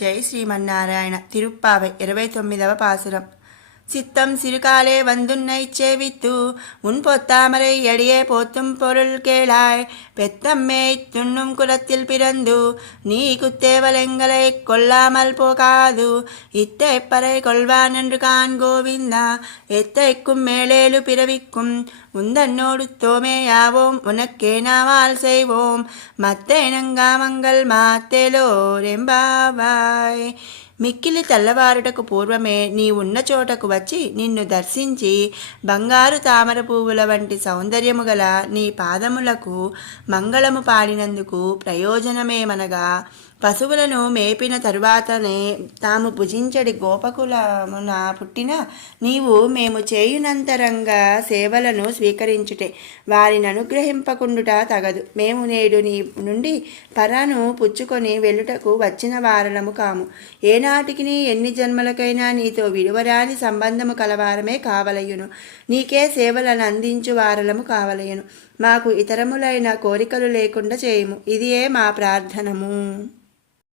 జై శ్రీమన్నారాయణ. తిరుప్పావై 29వ பாசுரம். சித்தம் சிறுகாலே வந்துன்னை சேவித்து உன் பொத்தாமரை எடியே போத்தும் பொருள் கேளாய். பெத்தம்மே துண்ணும் குலத்தில் பிறந்து நீ குத்தேவலெங்களை கொல்லாமல் போகாது. இத்தைப்பறை கொள்வான் என்று கான் கோவிந்தா. எத்தைக்கும் மேலேலு பிறவிக்கும் உந்தன்னோடு தோமேயாவோம் உனக்கே நாவால் செய்வோம். மத்த இனங்காமங்கள் మాతేలోరెంబావాయ్. మిక్కిలి తెల్లవారుటకు పూర్వమే నీ ఉన్న చోటకు వచ్చి నిన్ను దర్శించి బంగారు తామర పువ్వుల వంటి సౌందర్యము గల నీ పాదములకు మంగళము పాడినందుకు ప్రయోజనమేమనగా, పశువులను మేపిన తరువాతనే తాము భుజించడి గోపకులమున పుట్టిన నీవు మేము చేయునంతరంగా సేవలను స్వీకరించుటే వారిని అనుగ్రహింపకుండుట తగదు. మేము నేడు నీ నుండి పరను పుచ్చుకొని వెళ్ళుటకు వచ్చిన వారలము కాము. ఏనాటికి ఎన్ని జన్మలకైనా నీతో విడువరాని సంబంధము కలవారమే కావలయును. నీకే సేవలను అందించు వారలము కావలయును. మాకు ఇతరములైన కోరికలు లేకుండా చేయుము. ఇదియే మా ప్రార్థనము.